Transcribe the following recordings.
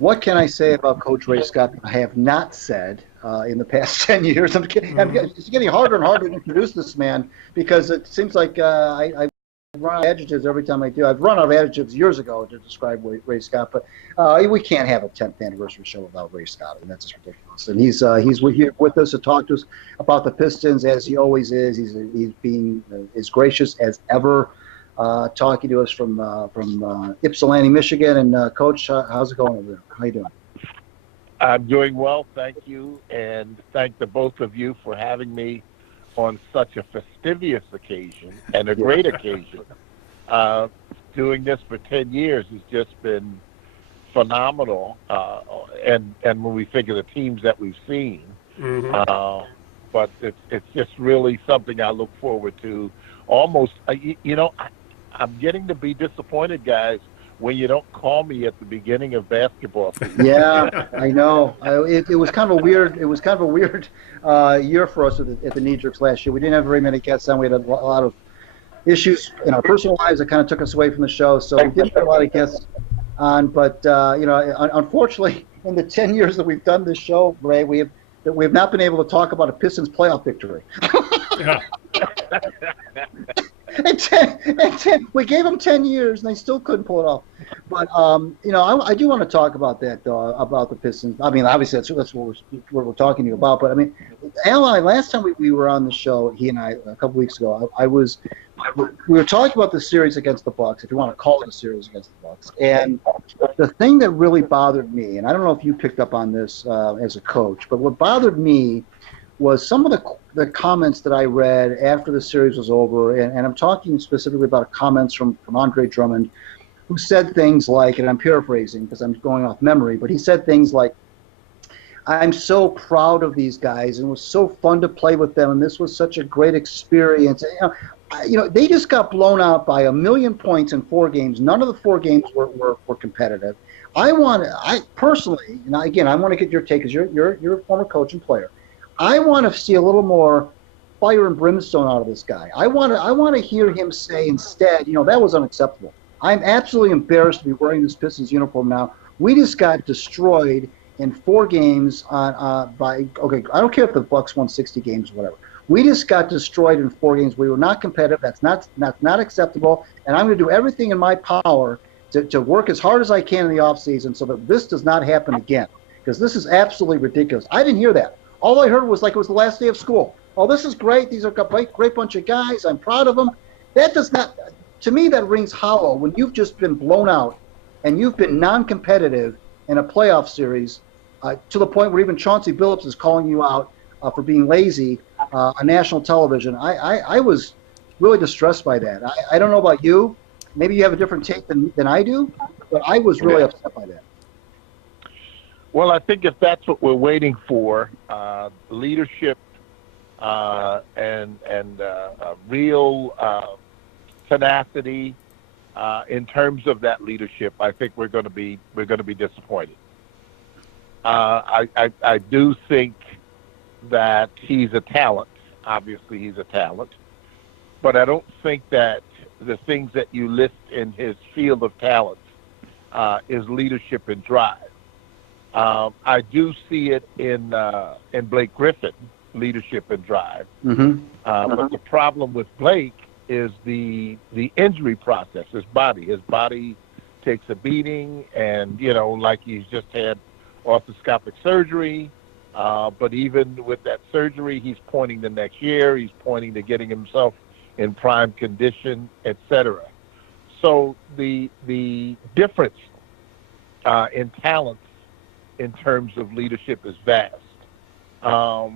What can I say about Coach Ray Scott that I have not said in the past 10 years? It's getting harder and harder to introduce this man because it seems like I run out of adjectives every time I do. I've run out of adjectives years ago to describe Ray Scott, but we can't have a 10th anniversary show without Ray Scott, and that's just ridiculous. And he's here with us to talk to us about the Pistons, as he always is. He's being as gracious as ever. Talking to us from Ypsilanti, Michigan. And Coach, how's it going over there? How you doing? I'm doing well, thank you, and thank the both of you for having me on such a fastidious occasion and a great occasion. Doing this for 10 years has just been phenomenal, and when we figure the teams that we've seen, but it's just really something I look forward to. Almost, I'm getting to be disappointed, guys, when you don't call me at the beginning of basketball season. Yeah, I know. It was kind of a weird. It was kind of a weird year for us at the Knee Jerks last year. We didn't have very many guests on. We had a lot of issues in our personal lives that kind of took us away from the show. So we didn't have a lot of guests on. But unfortunately, in the 10 years that we've done this show, Ray, we have not been able to talk about a Pistons playoff victory. We gave them 10 years, and they still couldn't pull it off. But I do want to talk about that, though, about the Pistons. I mean, obviously that's what we're talking to you about. But I mean, Al and I, last time we were on the show, he and I, a couple weeks ago, we were talking about the series against the Bucks, if you want to call it a series against the Bucks. And the thing that really bothered me, and I don't know if you picked up on this as a coach, but what bothered me was some of the comments that I read after the series was over, and I'm talking specifically about comments from Andre Drummond, who said things like, and I'm paraphrasing because I'm going off memory, but he said things like, I'm so proud of these guys, and it was so fun to play with them, and this was such a great experience. They just got blown out by 1 million points in 4 games. None of the 4 games were competitive. I personally, and again, I want to get your take because you're a former coach and player. I want to see a little more fire and brimstone out of this guy. I want to hear him say instead, that was unacceptable. I'm absolutely embarrassed to be wearing this Pistons uniform now. We just got destroyed in 4 games I don't care if the Bucks won 60 games or whatever. We just got destroyed in 4 games. We were not competitive. That's not acceptable. And I'm going to do everything in my power to work as hard as I can in the offseason so that this does not happen again. Because this is absolutely ridiculous. I didn't hear that. All I heard was like it was the last day of school. Oh, this is great. These are a great bunch of guys. I'm proud of them. That does not, to me, that rings hollow when you've just been blown out and you've been non-competitive in a playoff series to the point where even Chauncey Billups is calling you out for being lazy on national television. I was really distressed by that. I don't know about you. Maybe you have a different take than I do, but I was really upset by that. Well, I think if that's what we're waiting for, leadership and real tenacity in terms of that leadership, I think we're going to be disappointed. I do think that he's a talent. Obviously, he's a talent, but I don't think that the things that you list in his field of talents is leadership and drive. I do see it in Blake Griffin, leadership and drive. But the problem with Blake is the injury process. His body takes a beating, and like he's just had arthroscopic surgery. But even with that surgery, he's pointing to next year. He's pointing to getting himself in prime condition, etc. So the difference in talents in terms of leadership is vast. But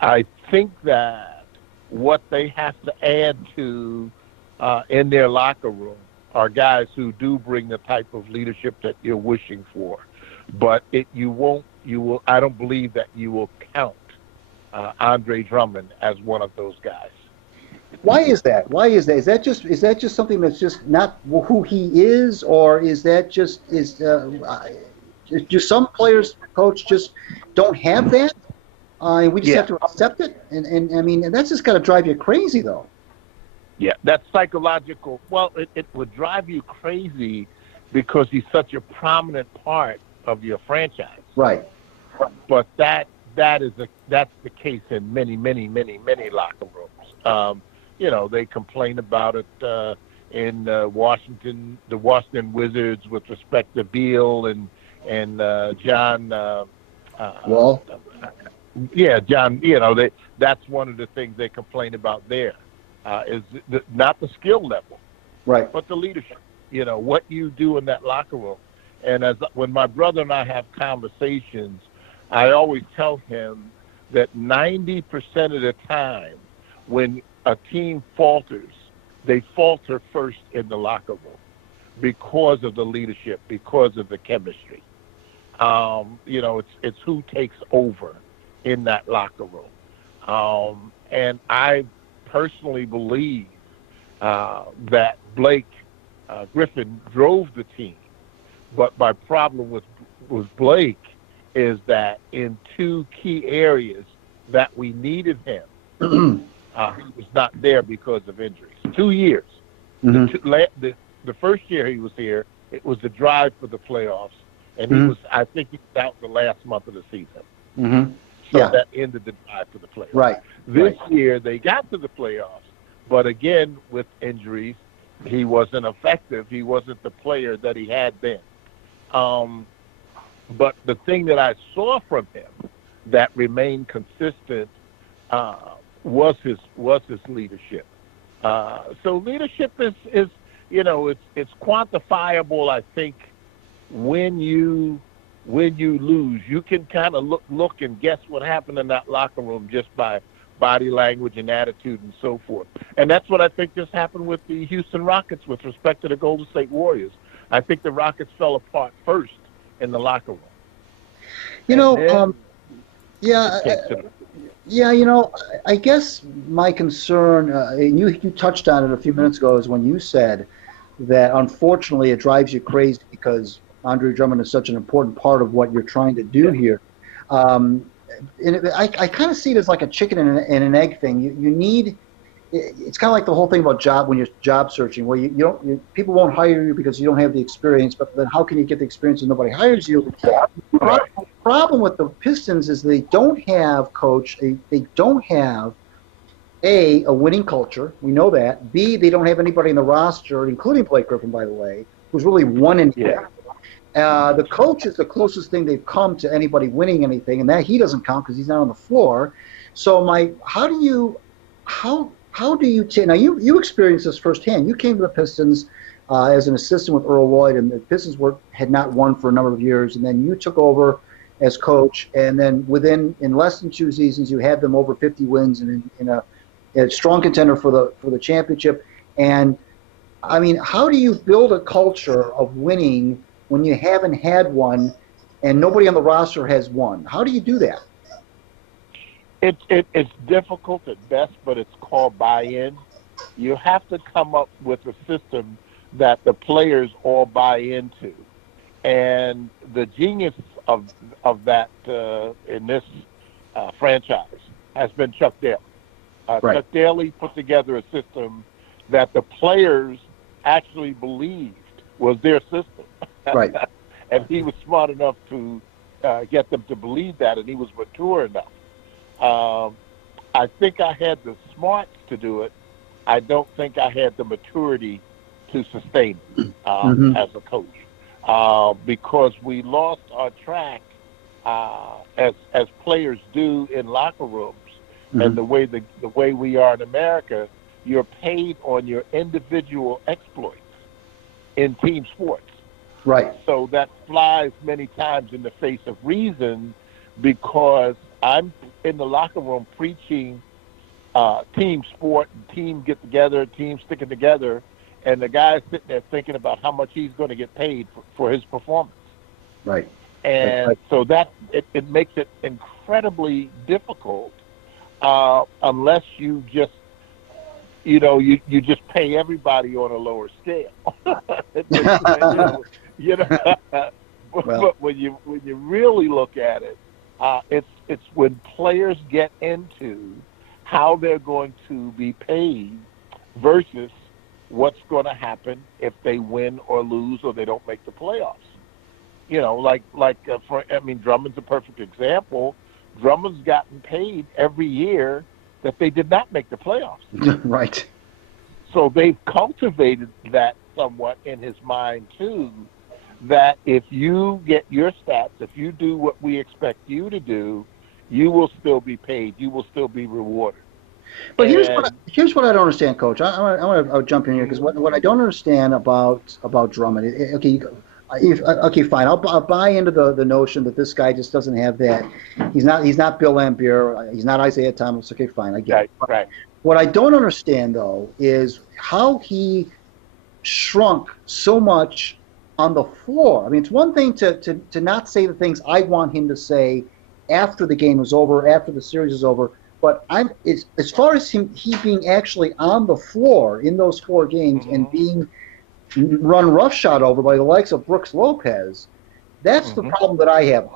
I think that what they have to add to in their locker room are guys who do bring the type of leadership that you're wishing for. But I don't believe that you will count Andre Drummond as one of those guys. Why is that? Is that just something that's just not who he is, or is that just do some players, coach, just don't have that? We just have to accept it, and I mean, that's just got to drive you crazy, though. Yeah, that's psychological. Well, it would drive you crazy because he's such a prominent part of your franchise. Right. But that's the case in many, many, many, many locker rooms. They complain about it in Washington, the Washington Wizards, with respect to Beal and John. Wall. John. That's one of the things they complain about there, is not the skill level, right, but the leadership. What you do in that locker room. And when my brother and I have conversations, I always tell him that 90% of the time when a team falters, they falter first in the locker room because of the leadership, because of the chemistry. It's who takes over in that locker room. And I personally believe that Blake Griffin drove the team. But my problem with Blake is that in two key areas that we needed him, he was not there because of injuries. 2 years. Mm-hmm. The first year he was here, it was the drive for the playoffs, and I think he was out the last month of the season. Mm-hmm. So that ended the drive for the playoffs. Right. This year they got to the playoffs, but again with injuries, he wasn't effective. He wasn't the player that he had been. But the thing that I saw from him that remained consistent was his leadership. So leadership is it's quantifiable. I think when you lose, you can kind of look and guess what happened in that locker room just by body language and attitude and so forth. And that's what I think just happened with the Houston Rockets with respect to the Golden State Warriors. I think the Rockets fell apart first in the locker room. I guess my concern, and you touched on it a few minutes ago, is when you said that unfortunately it drives you crazy because Andre Drummond is such an important part of what you're trying to do here. I kind of see it as like a chicken and an egg thing. You need. It's kind of like the whole thing about when you're job searching, where people won't hire you because you don't have the experience. But then how can you get the experience if nobody hires you? Right. The problem with the Pistons is they don't have They don't have a winning culture. We know that. B, they don't have anybody in the roster, including Blake Griffin, by the way, who's really won anything. Yeah. The coach is the closest thing they've come to anybody winning anything, and that he doesn't count because he's not on the floor. So how do you now you experienced this firsthand. You came to the Pistons as an assistant with Earl Lloyd, and the Pistons had not won for a number of years, and then you took over as coach, and then in less than 2 seasons you had them over 50 wins and in a strong contender for the championship. And I mean, how do you build a culture of winning when you haven't had one and nobody on the roster has won? How do you do that? It's difficult at best, but it's called buy-in. You have to come up with a system that the players all buy into. And the genius of that in this franchise has been Chuck Daly. Right. Chuck Daly put together a system that the players actually believed was their system. Right. And he was smart enough to get them to believe that, and he was mature enough. I think I had the smarts to do it. I don't think I had the maturity to sustain it as a coach, because we lost our track as players do in locker rooms, and the way we are in America. You're paid on your individual exploits in team sports. Right. So that flies many times in the face of reason, because I'm in the locker room preaching team sport, team get together, team sticking together, and the guy's sitting there thinking about how much he's going to get paid for his performance. Right. And so that it makes it incredibly difficult unless you just you just pay everybody on a lower scale. But when you really look at it, it's when players get into how they're going to be paid versus what's going to happen if they win or lose or they don't make the playoffs. Drummond's a perfect example. Drummond's gotten paid every year that they did not make the playoffs. Right. So they've cultivated that somewhat in his mind, too, that if you get your stats, if you do what we expect you to do, you will still be paid. You will still be rewarded. But here's what I don't understand, Coach. I want to jump in here because what I don't understand about Drummond. Okay, fine. I'll buy into the notion that this guy just doesn't have that. He's not Bill Laimbeer. He's not Isaiah Thomas. Okay, fine. I get it. Right. What I don't understand though is how he shrunk so much on the floor. I mean, it's one thing to not say the things I want him to say after the game was over, after the series is over. But as far as he being actually on the floor in those 4 games and being run roughshod over by the likes of Brooks Lopez, that's the problem that I have.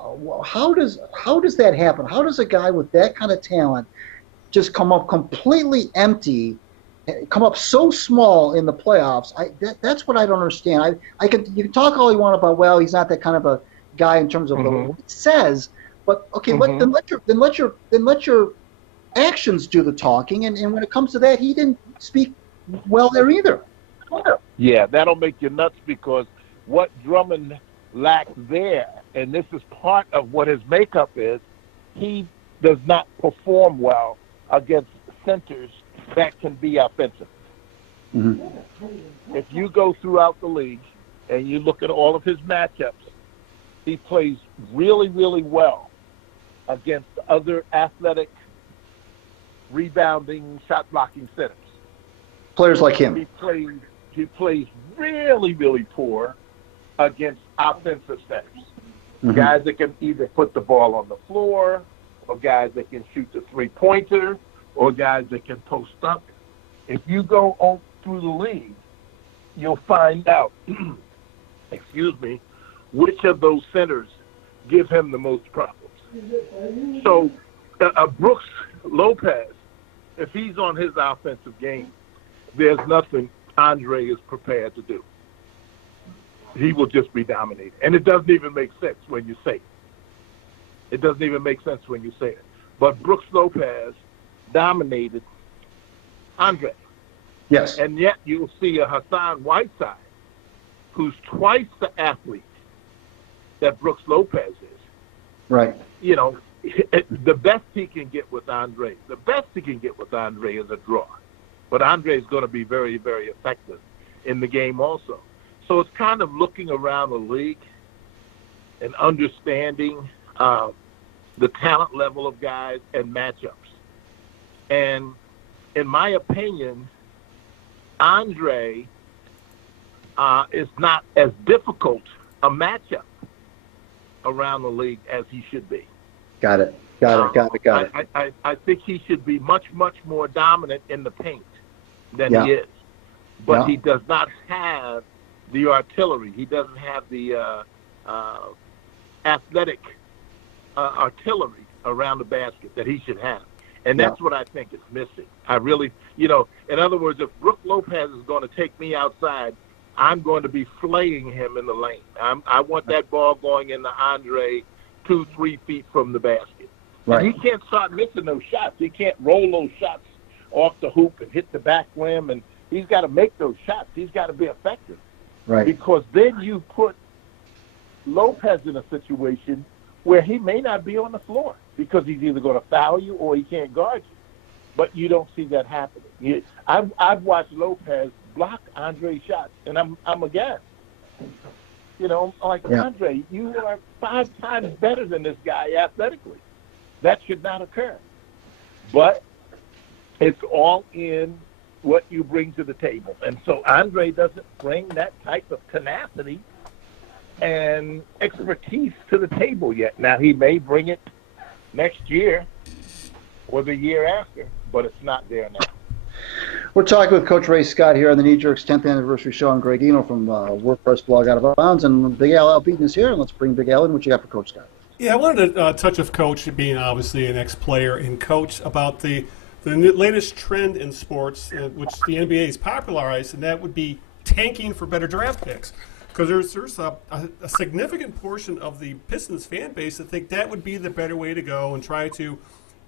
How does that happen? How does a guy with that kind of talent just come up completely empty, come up so small in the playoffs? That's what I don't understand. You can talk all you want about, well, he's not that kind of a guy in terms of what he says, but okay, then let your actions do the talking, and when it comes to that, he didn't speak well there either. Yeah, that'll make you nuts because what Drummond lacked there, and this is part of what his makeup is, he does not perform well against centers that can be offensive. If you go throughout the league and you look at all of his matchups, he plays really, really well against other athletic, rebounding, shot-blocking centers. Players like him. He plays really, really poor against offensive centers. Guys that can either put the ball on the floor, or guys that can shoot the three-pointer, or guys that can post up. If you go on through the league, you'll find out, which of those centers give him the most problems. So Brooks Lopez, if he's on his offensive game, there's nothing Andre is prepared to do. He will just be dominated. And it doesn't even make sense when you say it. But Brooks Lopez dominated Andre. Yes. And yet you'll see a Hassan Whiteside who's twice the athlete that Brooks Lopez is. Right. The best he can get with Andre is a draw. But Andre is going to be very, very effective in the game also. So it's kind of looking around the league and understanding the talent level of guys and matchups. And in my opinion, Andre is not as difficult a matchup around the league as he should be. Got it. I think he should be much, much more dominant in the paint than he is. But he does not have the artillery. He doesn't have the athletic artillery around the basket that he should have. And that's what I think is missing. I really, in other words, if Brooke Lopez is going to take me outside, I'm going to be flaying him in the lane. I want that ball going into Andre 2-3 feet from the basket. Right. And he can't start missing those shots. He can't roll those shots off the hoop and hit the back rim, and he's got to make those shots. He's got to be effective. Right. Because then you put Lopez in a situation where he may not be on the floor because he's either going to foul you or he can't guard you. But you don't see that happening. I've watched Lopez block Andre's shots, and I'm aghast. Andre, you are 5 times better than this guy athletically. That should not occur. But it's all in what you bring to the table. And so Andre doesn't bring that type of tenacity and expertise to the table yet. Now, he may bring it next year or the year after, but it's not there now. We're talking with Coach Ray Scott here on the Knee Jerks 10th Anniversary Show. I'm Greg Eno from WordPress blog Out of Bounds, and Big Al Beaton is here, and let's bring Big Al in. What you got for Coach Scott? Yeah, I wanted to touch of Coach being obviously an ex-player and coach about the the latest trend in sports, which the NBA has popularized, and that would be tanking for better draft picks. Because there's a significant portion of the Pistons fan base that think that would be the better way to go and try to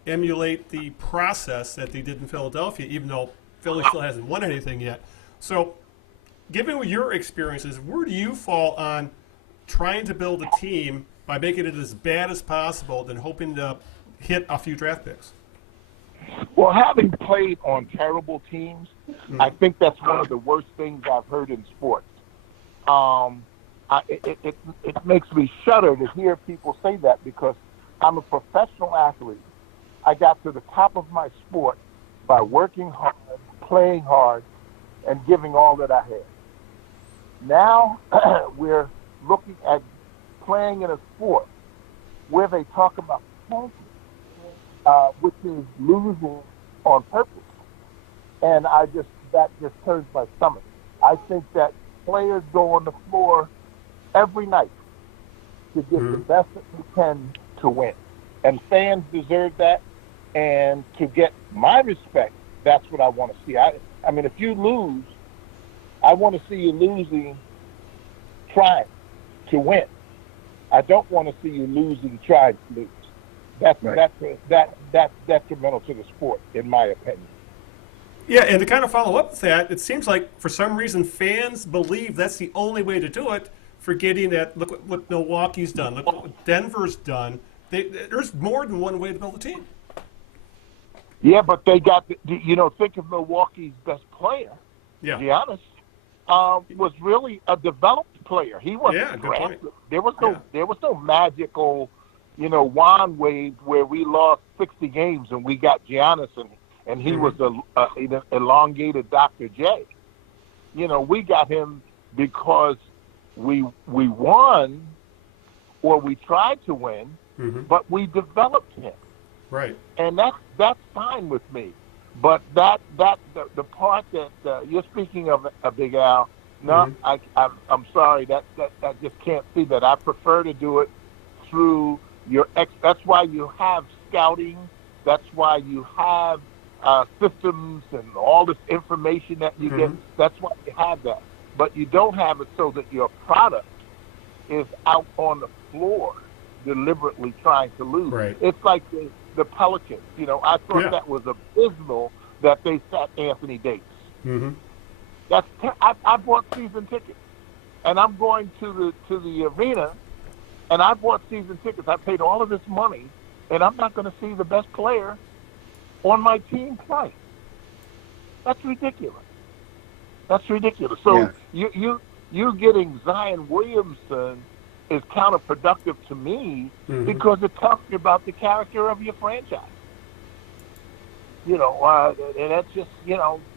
emulate the process that they did in Philadelphia, even though Philly still hasn't won anything yet. So, given your experiences, where do you fall on trying to build a team by making it as bad as possible than hoping to hit a few draft picks? Well, having played on terrible teams, I think that's one of the worst things I've heard in sports. It makes me shudder to hear people say that because I'm a professional athlete. I got to the top of my sport by working hard, playing hard, and giving all that I had. Now we're looking at playing in a sport where they talk about tanking, which is losing on purpose. And that just turns my stomach. I think that players go on the floor every night to get the best that they can to win. And fans deserve that. And to get my respect, that's what I want to see. I mean, if you lose, I want to see you losing trying to win. I don't want to see you losing trying to lose. That's detrimental to the sport, in my opinion. Yeah, and to kind of follow up with that, it seems like for some reason fans believe that's the only way to do it, forgetting that look what Milwaukee's done, look what Denver's done. There's more than one way to build a team. Yeah, but they got, think of Milwaukee's best player, Giannis, was really a developed player. He wasn't drafted. There was no magical, wand wave where we lost 60 games and we got Giannis and he was an elongated Dr. J. We got him because we won or we tried to win, but we developed him. Right. And that's fine with me. But the part that you're speaking of, Big Al, no, I'm sorry, that just can't see that. I prefer to do it through that's why you have scouting. That's why you have systems and all this information that you get. That's why you have that. But you don't have it so that your product is out on the floor deliberately trying to lose. Right. It's like the Pelicans. I thought that was abysmal that they sat Anthony Davis. I bought season tickets, and I'm going to the arena, and I bought season tickets. I paid all of this money, and I'm not going to see the best player on my team twice. That's ridiculous. So you getting Zion Williamson is counterproductive to me because it talks about the character of your franchise. And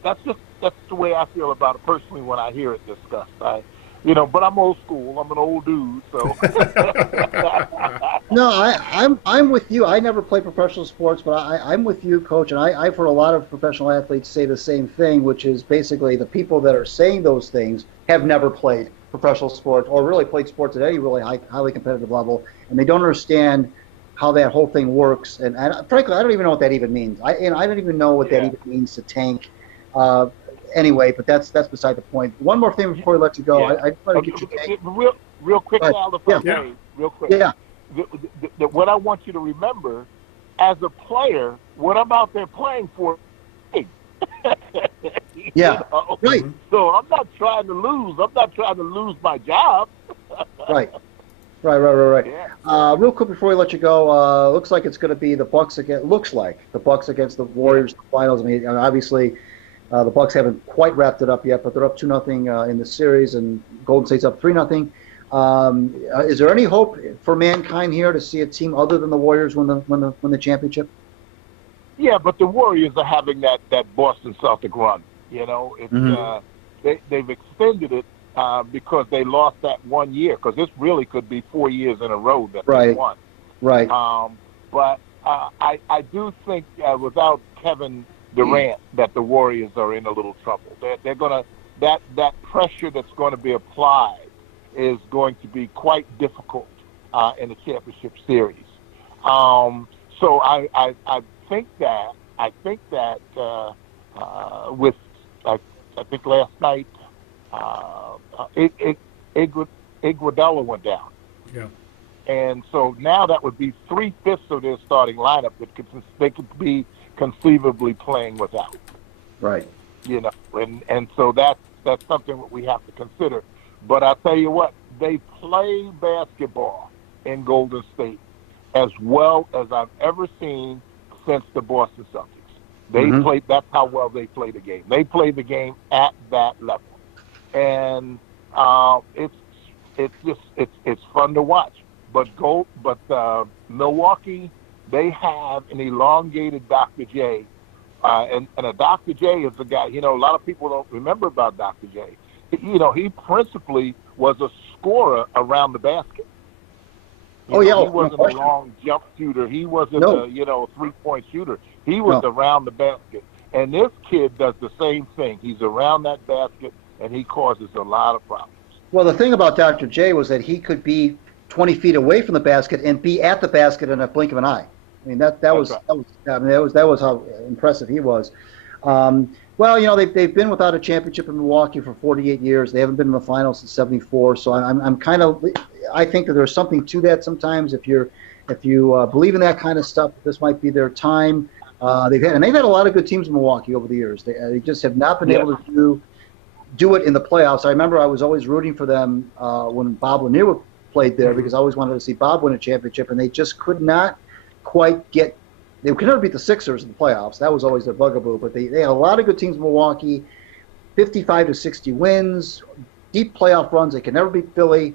that's the way I feel about it personally when I hear it discussed. But I'm old school. I'm an old dude, so. No, I'm with you. I never played professional sports, but I'm with you, Coach. And I've heard a lot of professional athletes say the same thing, which is basically the people that are saying those things have never played professional sports or really played sports at any really highly competitive level, and they don't understand how that whole thing works. And frankly, I don't even know what that even means. I don't even know what that even means to tank. Anyway, but that's beside the point. One more thing before we let you go. I try to get you take. Real quick, Al, if I may, real quick. Yeah. What I want you to remember, as a player, what I'm out there playing for. Yeah. Right. So I'm not trying to lose. I'm not trying to lose my job. Right. Yeah. Real quick before we let you go, looks like it's going to be the Bucks against the Warriors in the finals. I mean, obviously, the Bucks haven't quite wrapped it up yet, but they're up 2-0 in the series, and Golden State's up 3-0. Is there any hope for mankind here to see a team other than the Warriors win the championship? Yeah, but the Warriors are having that Boston Celtic run. They've extended it because they lost that 1 year. Because this really could be 4 years in a row that they won. Right. But I do think without Kevin Durant that the Warriors are in a little trouble. They're gonna that pressure that's going to be applied is going to be quite difficult in the championship series. So I think that I think that with I think last night Iguodala went down. Yeah. And so now that would be 3/5 of their starting lineup that they could be conceivably playing without. Right. And so that's something that we have to consider. But I'll tell you what, they play basketball in Golden State as well as I've ever seen since the Boston Celtics. They play. That's how well they play the game. They play the game at that level, and it's fun to watch. But Milwaukee, they have an elongated Dr. J, and a Dr. J is the guy. A lot of people don't remember about Dr. J. He principally was a scorer around the basket. He wasn't a long jump shooter. He wasn't a 3-point shooter. He was around the basket. And this kid does the same thing. He's around that basket, and he causes a lot of problems. Well, the thing about Dr. J was that he could be 20 feet away from the basket and be at the basket in a blink of an eye. I mean, that was how impressive he was. Well, they've been without a championship in Milwaukee for 48 years. They haven't been in the finals since '74. So I think that there's something to that sometimes. If you believe in that kind of stuff, this might be their time. They've had a lot of good teams in Milwaukee over the years. They just have not been able to do it in the playoffs. I remember I was always rooting for them when Bob Lanier played there because I always wanted to see Bob win a championship, and they just could not quite get. They could never beat the Sixers in the playoffs. That was always their bugaboo. But they had a lot of good teams in Milwaukee, 55 to 60 wins, deep playoff runs. They could never beat Philly,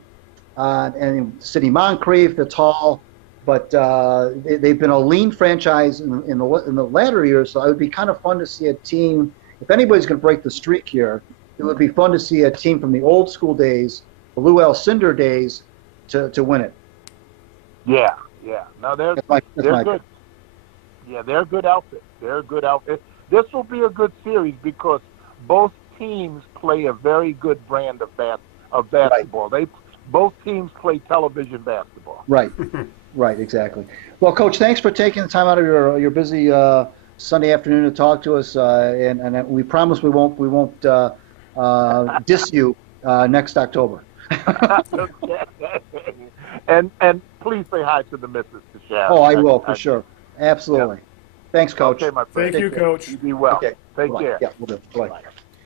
and Sidney Moncrief, the tall. But they've been a lean franchise in the latter years. So it would be kind of fun to see a team. If anybody's going to break the streak here, it would be fun to see a team from the old school days, the Lou Alcindor days, to win it. Yeah. No, they're good. Yeah, they're a good outfit. This will be a good series because both teams play a very good brand of basketball. Right. Both teams play television basketball. Right. Right, exactly. Well, Coach, thanks for taking the time out of your busy Sunday afternoon to talk to us, and we promise we won't diss you next October. and please say hi to the missus, to Sharon. Oh, I will for sure. Absolutely. Yep. Thanks, Coach. Okay, my friend. Thank you, Coach. You be well. Okay. Take Bye. care. Yeah, we'll do. Bye.